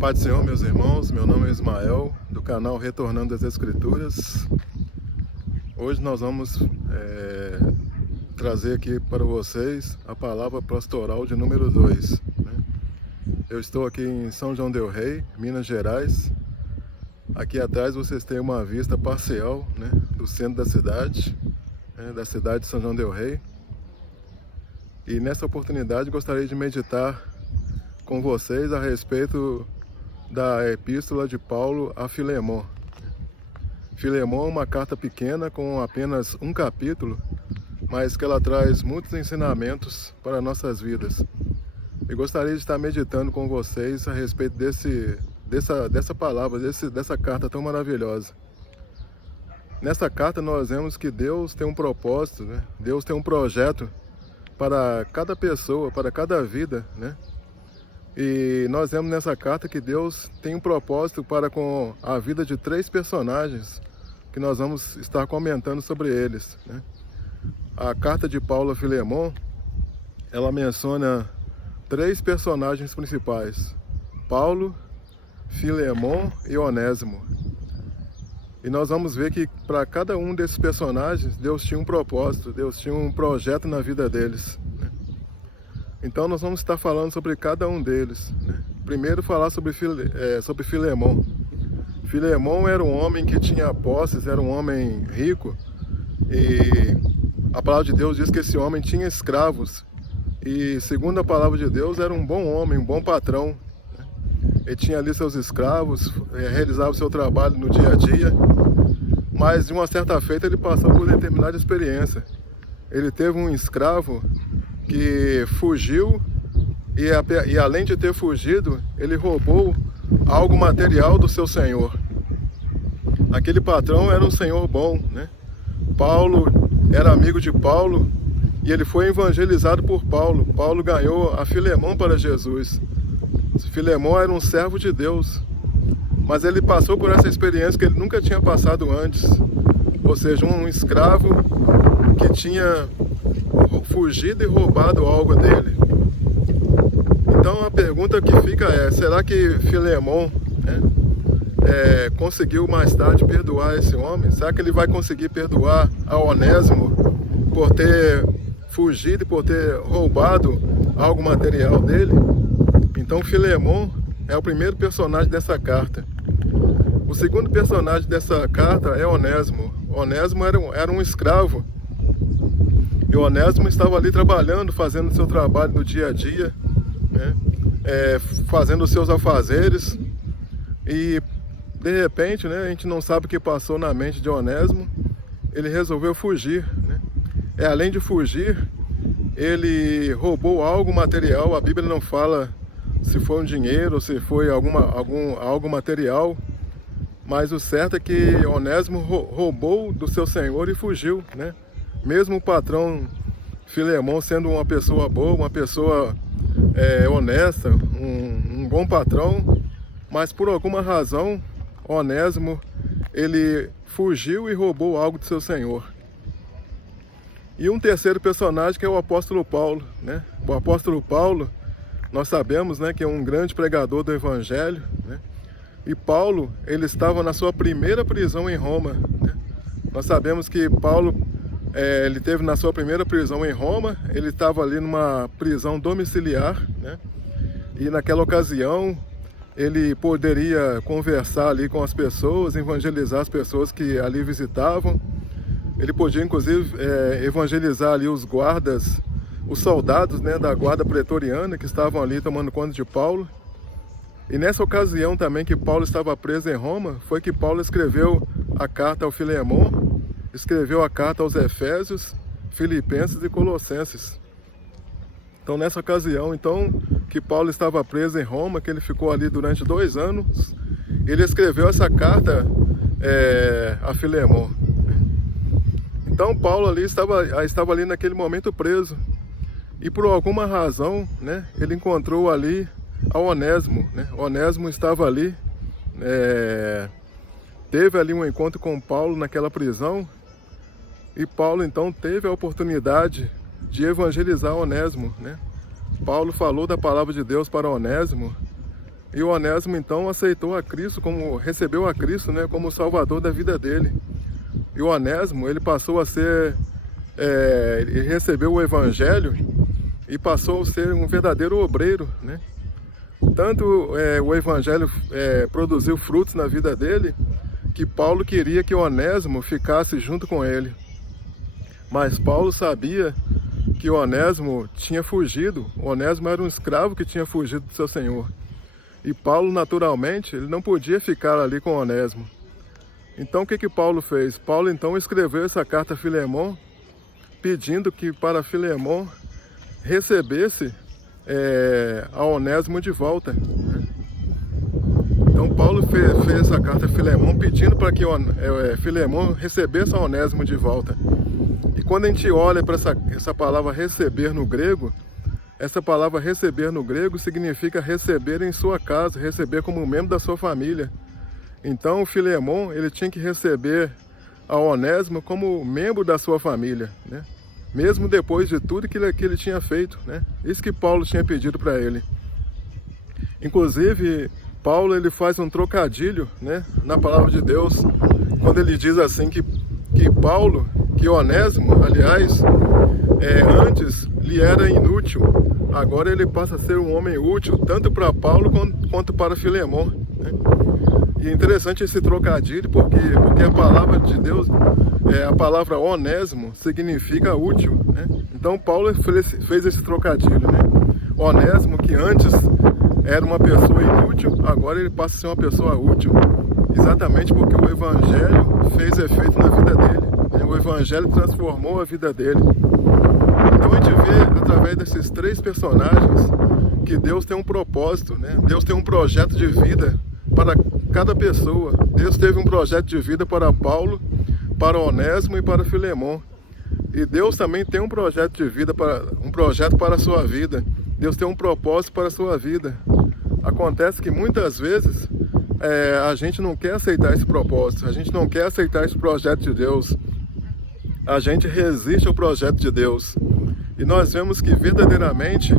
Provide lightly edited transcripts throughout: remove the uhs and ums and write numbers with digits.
Paz do Senhor, meus irmãos, meu nome é Ismael, do canal Retornando às Escrituras. Hoje nós vamos trazer aqui para vocês a palavra pastoral de número 2. Eu estou aqui em São João del Rei, Minas Gerais. Aqui atrás vocês têm uma vista parcial, do centro da cidade de São João del Rei. E nessa oportunidade gostaria de meditar com vocês a respeito da epístola de Paulo a Filemon. Filemon é uma carta pequena com apenas um capítulo, mas que ela traz muitos ensinamentos para nossas vidas. Eu gostaria de estar meditando com vocês a respeito dessa palavra, dessa carta tão maravilhosa. Nessa carta nós vemos que Deus tem um propósito, Deus tem um projeto para cada pessoa, para cada vida, E nós vemos nessa carta que Deus tem um propósito para com a vida de 3 personagens, que nós vamos estar comentando sobre eles. A carta de Paulo a Filemon, ela menciona 3 personagens principais: Paulo, Filemon e Onésimo. E nós vamos ver que para cada um desses personagens, Deus tinha um propósito, Deus tinha um projeto na vida deles. Então nós vamos estar falando sobre cada um deles. Primeiro falar sobre Filemon. Filemon era um homem que tinha posses, era um homem rico. E a palavra de Deus diz que esse homem tinha escravos. E segundo a palavra de Deus, era um bom homem, um bom patrão. Ele tinha ali seus escravos, realizava o seu trabalho no dia a dia. Mas de uma certa feita ele passou por determinada experiência. Ele teve um escravo que fugiu e além de ter fugido, ele roubou algo material do seu senhor. Aquele patrão era um senhor bom, Paulo era amigo de Paulo e ele foi evangelizado por Paulo. Paulo ganhou a Filemon para Jesus. Filemon era um servo de Deus, mas ele passou por essa experiência que ele nunca tinha passado antes, ou seja, um escravo que tinha fugido e roubado algo dele. Então a pergunta que fica é: será que Filemon conseguiu mais tarde perdoar esse homem? Será que ele vai conseguir perdoar a Onésimo por ter fugido e por ter roubado algo material dele? Então Filemon é o primeiro personagem dessa carta. O segundo personagem dessa carta é Onésimo. Onésimo era um escravo. E Onésimo estava ali trabalhando, fazendo o seu trabalho no dia a dia, fazendo os seus afazeres. E de repente, a gente não sabe o que passou na mente de Onésimo. Ele resolveu fugir. Além de fugir, ele roubou algo material. A Bíblia não fala se foi um dinheiro ou se foi algo material. Mas o certo é que Onésimo roubou do seu senhor e fugiu, Mesmo o patrão Filemon sendo uma pessoa boa, uma pessoa honesta, um bom patrão, mas por alguma razão, Onésimo, ele fugiu e roubou algo de seu senhor. E um terceiro personagem que é o apóstolo Paulo, O apóstolo Paulo, nós sabemos, que é um grande pregador do Evangelho, E Paulo, ele estava na sua primeira prisão em Roma, Nós sabemos que Paulo ele teve na sua primeira prisão em Roma. Ele estava ali numa prisão domiciliar, E naquela ocasião ele poderia conversar ali com as pessoas, evangelizar as pessoas que ali visitavam. Ele podia inclusive evangelizar ali os guardas, os soldados, da guarda pretoriana que estavam ali tomando conta de Paulo. E nessa ocasião também que Paulo estava preso em Roma, foi que Paulo escreveu a carta ao Filemon, escreveu a carta aos Efésios, Filipenses e Colossenses. Então nessa ocasião que Paulo estava preso em Roma, que ele ficou ali durante 2 anos, ele escreveu essa carta a Filemon. Então Paulo ali estava ali naquele momento preso. E por alguma razão, ele encontrou ali a Onésimo. Onésimo estava ali, teve ali um encontro com Paulo naquela prisão. E Paulo então teve a oportunidade de evangelizar Onésimo, Paulo falou da palavra de Deus para Onésimo E o Onésimo então aceitou a Cristo, recebeu a Cristo, né, como o Salvador da vida dele. E o Onésimo, ele passou a ser, ele recebeu o Evangelho e passou a ser um verdadeiro obreiro, né? Tanto o Evangelho produziu frutos na vida dele, que Paulo queria que o Onésimo ficasse junto com ele. Mas Paulo sabia que o Onésimo tinha fugido. O Onésimo era um escravo que tinha fugido do seu senhor. E Paulo, naturalmente, ele não podia ficar ali com o Onésimo. Então o que Paulo fez? Paulo então escreveu essa carta a Filemon, pedindo que para Filemon recebesse a Onésimo de volta, né? Então Paulo fez essa carta a Filemon pedindo para que Filemon recebesse a Onésimo de volta. E quando a gente olha para essa palavra receber no grego, essa palavra receber no grego significa receber em sua casa, receber como membro da sua família. Então o Filemon, ele tinha que receber a Onésimo como membro da sua família, né? Mesmo depois de tudo que ele tinha feito, né? Isso que Paulo tinha pedido para ele. Inclusive, Paulo ele faz um trocadilho, né, na palavra de Deus, quando ele diz assim que Onésimo, aliás, antes lhe era inútil, agora ele passa a ser um homem útil, tanto para Paulo quanto para Filemon, né? E é interessante esse trocadilho, porque a palavra de Deus, a palavra Onésimo, significa útil, né? Então Paulo fez esse trocadilho, né? Onésimo, que antes era uma pessoa inútil, agora ele passa a ser uma pessoa útil. Exatamente porque o Evangelho fez efeito na vida dele, né? O Evangelho transformou a vida dele. Então a gente vê, através desses três personagens, que Deus tem um propósito, né? Deus tem um projeto de vida para cada pessoa. Deus teve um projeto de vida para Paulo, para Onésimo e para Filemon. E Deus também tem um projeto de vida, um projeto para a sua vida. Deus tem um propósito para a sua vida. Acontece que muitas vezes a gente não quer aceitar esse propósito, a gente não quer aceitar esse projeto de Deus. A gente resiste ao projeto de Deus. E nós vemos que verdadeiramente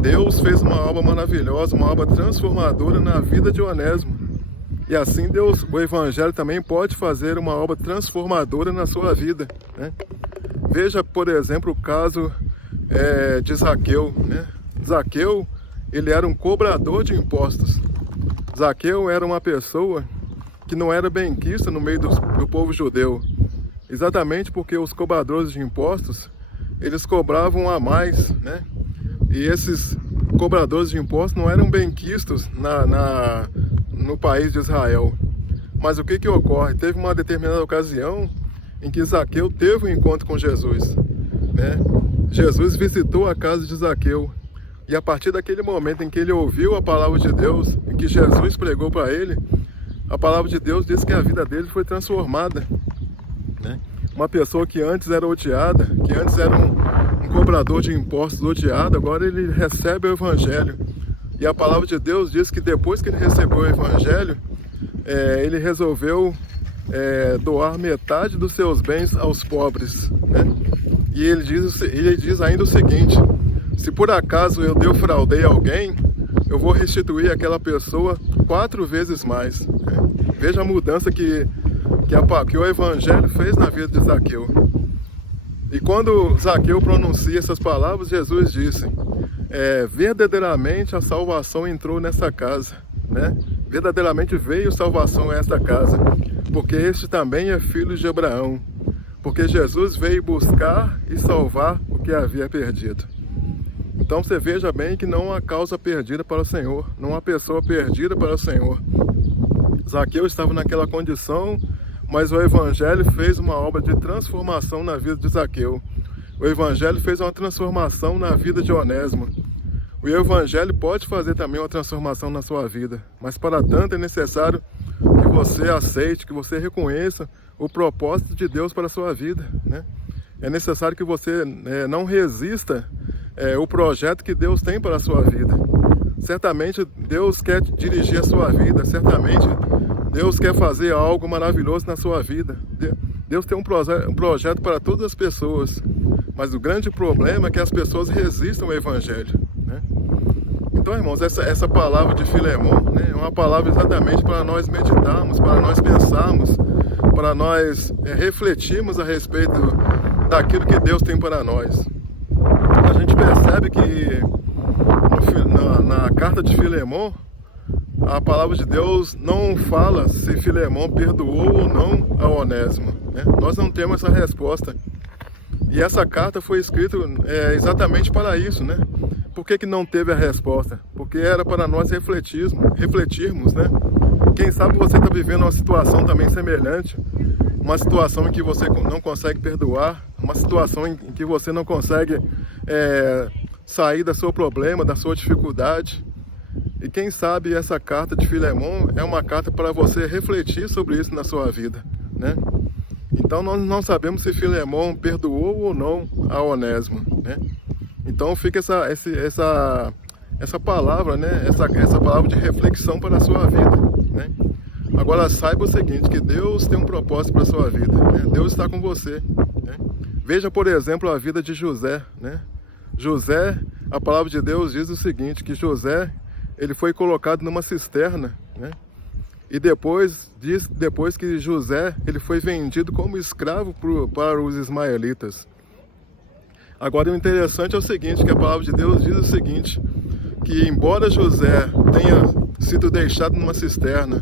Deus fez uma obra maravilhosa, uma obra transformadora na vida de Onésimo. E assim o Evangelho também pode fazer uma obra transformadora na sua vida, né? Veja, por exemplo, o caso de Zaqueu, né? Zaqueu, ele era um cobrador de impostos. Zaqueu era uma pessoa que não era benquista no meio do povo judeu. Exatamente porque os cobradores de impostos, eles cobravam a mais, né? E esses cobradores de impostos não eram benquistos no país de Israel. Mas o que ocorre? Teve uma determinada ocasião em que Zaqueu teve um encontro com Jesus, né? Jesus visitou a casa de Zaqueu. E a partir daquele momento em que ele ouviu a palavra de Deus, em que Jesus pregou para ele, a palavra de Deus diz que a vida dele foi transformada, né? Uma pessoa que antes era odiada, que antes era um cobrador de impostos odiado, agora ele recebe o Evangelho. E a palavra de Deus diz que depois que ele recebeu o Evangelho, ele resolveu doar metade dos seus bens aos pobres, né? E ele diz ainda o seguinte: se por acaso eu defraudei alguém, eu vou restituir aquela pessoa 4 vezes mais, né? Veja a mudança que o Evangelho fez na vida de Zaqueu. E quando Zaqueu pronuncia essas palavras, Jesus disse: verdadeiramente a salvação entrou nessa casa, né? Verdadeiramente veio salvação a esta casa, porque este também é filho de Abraão. Porque Jesus veio buscar e salvar o que havia perdido. Então você veja bem que não há causa perdida para o Senhor, não há pessoa perdida para o Senhor. Zaqueu estava naquela condição, mas o Evangelho fez uma obra de transformação na vida de Zaqueu. O Evangelho fez uma transformação na vida de Onésimo. O Evangelho pode fazer também uma transformação na sua vida, mas para tanto é necessário que você aceite, que você reconheça o propósito de Deus para a sua vida, né? É necessário que você não resista o projeto que Deus tem para a sua vida. Certamente Deus quer dirigir a sua vida, certamente Deus quer fazer algo maravilhoso na sua vida. Deus tem um projeto para todas as pessoas, mas o grande problema é que as pessoas resistem ao Evangelho, né? Então, irmãos, essa palavra de Filemon, né, é uma palavra exatamente para nós meditarmos, para nós pensarmos, para nós refletirmos a respeito daquilo que Deus tem para nós. A gente percebe que na carta de Filemon, a palavra de Deus não fala se Filemon perdoou ou não a Onésimo, né? Nós não temos essa resposta. E essa carta foi escrita exatamente para isso, né? Por que não teve a resposta? Porque era para nós refletirmos, né? Quem sabe você está vivendo uma situação também semelhante, uma situação em que você não consegue perdoar, uma situação em que você não consegue sair do seu problema, da sua dificuldade. E quem sabe essa carta de Filemon é uma carta para você refletir sobre isso na sua vida, né? Então nós não sabemos se Filemon perdoou ou não a Onésimo, né? Então fica essa palavra, né? Essa palavra de reflexão para a sua vida, né? Agora saiba o seguinte, que Deus tem um propósito para a sua vida, né? Deus está com você, né? Veja, por exemplo, a vida de José, né? José, a palavra de Deus diz o seguinte, que José, ele foi colocado numa cisterna, né? E depois que José, ele foi vendido como escravo para os ismaelitas. Agora o interessante é o seguinte, que a palavra de Deus diz o seguinte, que embora José tenha sido deixado numa cisterna,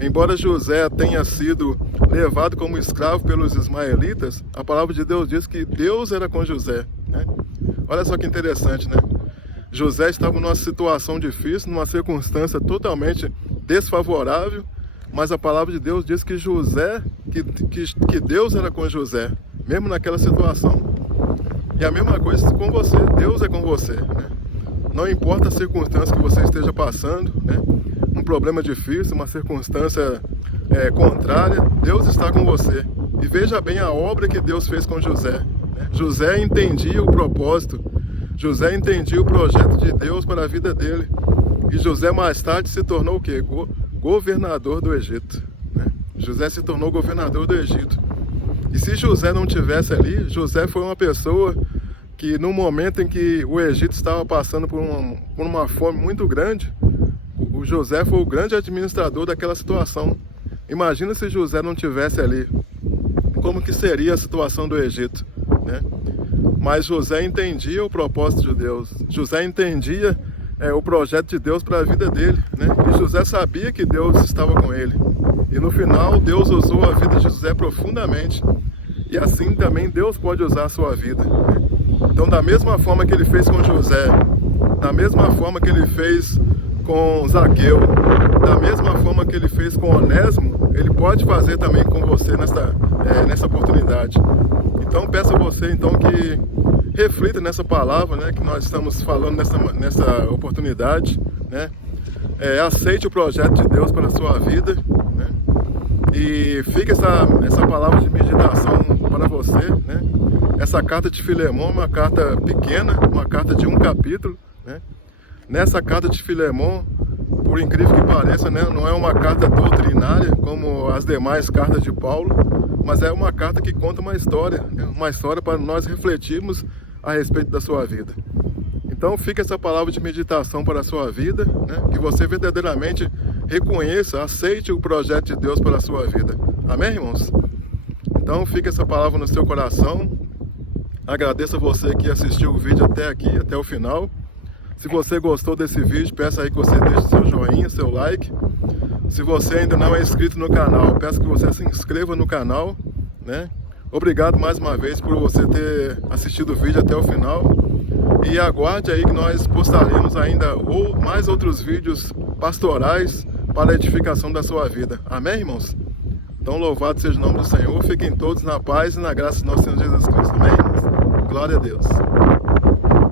embora José tenha sido levado como escravo pelos ismaelitas, a palavra de Deus diz que Deus era com José, né? Olha só que interessante, né? José estava numa situação difícil, numa circunstância totalmente desfavorável, mas a palavra de Deus diz que que Deus era com José, mesmo naquela situação. E a mesma coisa com você, Deus é com você, né? Não importa a circunstância que você esteja passando, né? Um problema difícil, uma circunstância contrária, Deus está com você. E veja bem a obra que Deus fez com José, né? José entendia o propósito, José entendia o projeto de Deus para a vida dele. E José mais tarde se tornou o quê? Governador do Egito, né? José se tornou governador do Egito. E se José não tivesse ali, José foi uma pessoa que no momento em que o Egito estava passando por uma fome muito grande, o José foi o grande administrador daquela situação. Imagina se José não tivesse ali, como que seria a situação do Egito, né? Mas José entendia o propósito de Deus, José entendia o projeto de Deus para a vida dele, né? E José sabia que Deus estava com ele. E no final, Deus usou a vida de José profundamente. E assim também Deus pode usar a sua vida, né? Então, da mesma forma que ele fez com José, da mesma forma que ele fez com Zaqueu, da mesma forma que ele fez com Onésimo, ele pode fazer também com você nessa oportunidade. Então, peço a você então que reflita nessa palavra, né, que nós estamos falando nessa oportunidade, né? Aceite o projeto de Deus para a sua vida, né? E fica essa palavra de meditação para você, né? Essa carta de Filemon é uma carta pequena, uma carta de um capítulo, né? Nessa carta de Filemon, por incrível que pareça, né, não é uma carta doutrinária como as demais cartas de Paulo, mas é uma carta que conta uma história, né? Uma história para nós refletirmos a respeito da sua vida. Então fica essa palavra de meditação para a sua vida, né? Que você verdadeiramente reconheça, aceite o projeto de Deus para a sua vida. Amém, irmãos? Então fica essa palavra no seu coração. Agradeço a você que assistiu o vídeo até aqui, até o final. Se você gostou desse vídeo, peço aí que você deixe seu joinha, seu like. Se você ainda não é inscrito no canal, peço que você se inscreva no canal, né? Obrigado mais uma vez por você ter assistido o vídeo até o final. E aguarde aí que nós postaremos ainda mais outros vídeos pastorais para a edificação da sua vida. Amém, irmãos? Então louvado seja o nome do Senhor. Fiquem todos na paz e na graça do nosso Senhor Jesus Cristo. Amém, irmãos? Glória a Deus.